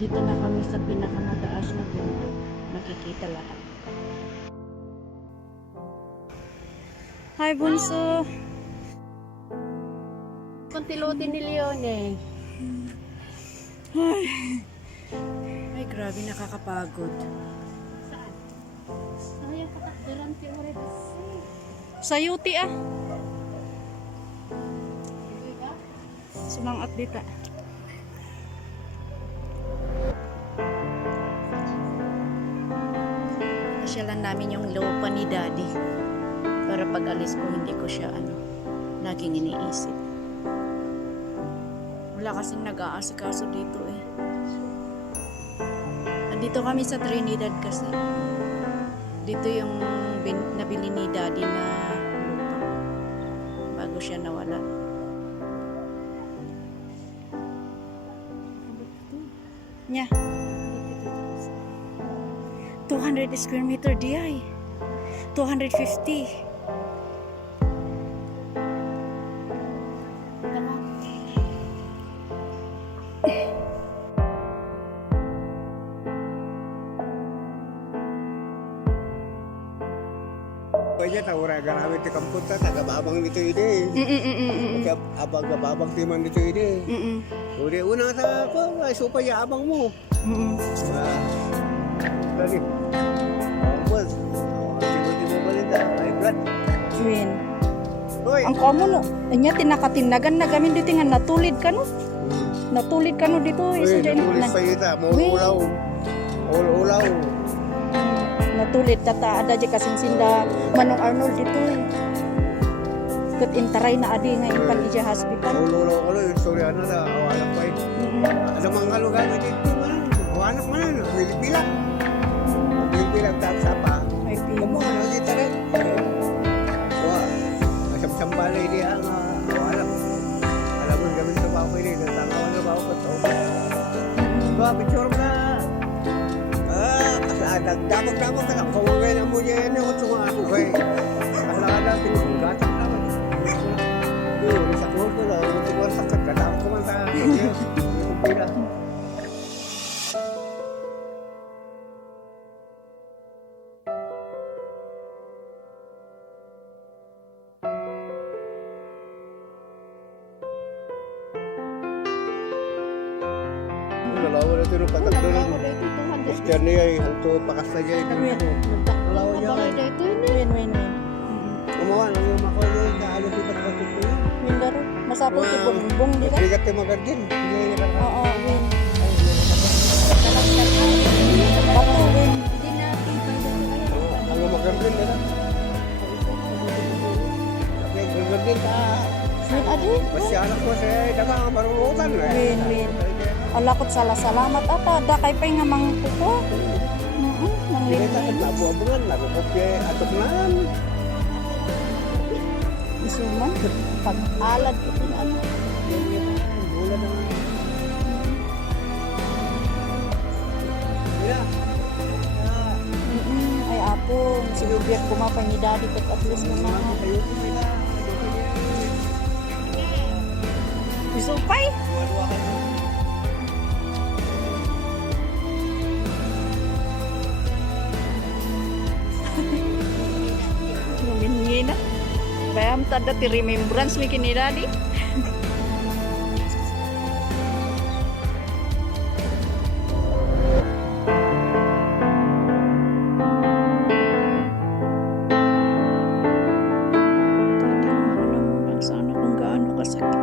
Dito na kami sa pinakamataas na bundok. Nakikita lahat. Hi, Bunso! Kontilote ni Leone. Ay, grabe, nakakapagod. Saan? Sayang katakbiran ti Oredes. Sa UT ah. Sumangat dita. Pasyalan namin yung lupa ni Daddy. Para pag alis ko, hindi ko siya laging iniisip. Wala kasing nag-aasikaso dito eh. Andito kami sa Trinidad kasi. Dito yung nabili ni Daddy na lupa. Bago siya nawala. Nya. 200 square meter di 250. Pwede tawara garami ti kamputa tagababang dito ide. Abang-abang timan dito ide. Uri una sa ko ay supaya abang mo. Dali. Bos. Tibo-tibo balita ay brad. Win. Hoy. Ang komo no, anya tinakatinagan na gamin dito nga natulid ka no. Natulid ka no dito isa dyan. Tulis pa ita mo ulaw. Ulaw. Natulid tata ada di kasing sinda Manong Arnold dito eh. Kat intaray na adi nga yung Palija Hospital. Ulaw ano istorya na da awalak pa. Ada manggalugan dito man. Anak man Pilipila. Pilipila tak sapa. Ay Kamu pimo. ano kita rin? Wah, masam-sambali dia ang awalak. Alam mo gamin sa bawo ini tatangkawan sa bawo ko to. Ba picture na. Dagdag-dagdag ka lang. Kawagay na mo yan yung utso nga ako. Kasalakan tinutunggat. Yun, sa kuho ko lang. Yung tigwar sakit. Katawag ko man sa akin. Yung pila. Lalawa na ito yung patak doon. Oscar niya ay hanto pakas na niya. Lalawa niya. Win. Kumawa, nang yung mako niya. Kaalo di pa nakatut ko yun. Win daro. Masapol ti bongbong di ba? Krigat yung magardin. Oo, win. Bato win. Ang magardin na lang. Magardin ka. Win adi. Masyanak ko siya. Daga nga marurutan. Win. Alakot salamat ata da kay pay nga mangkuko. Nang Kita kan linis. nabu-abungan. Nakukopya atok nan. Isuman pag-alad ko tin ano. Bulan na. Mira. Ay apo, sinubiyat ko mapay ni Daddy kat at least mga isupay. Ngina. Bayam tada ti remembrance mi kini Daddy. Sana kung gaano kasakit.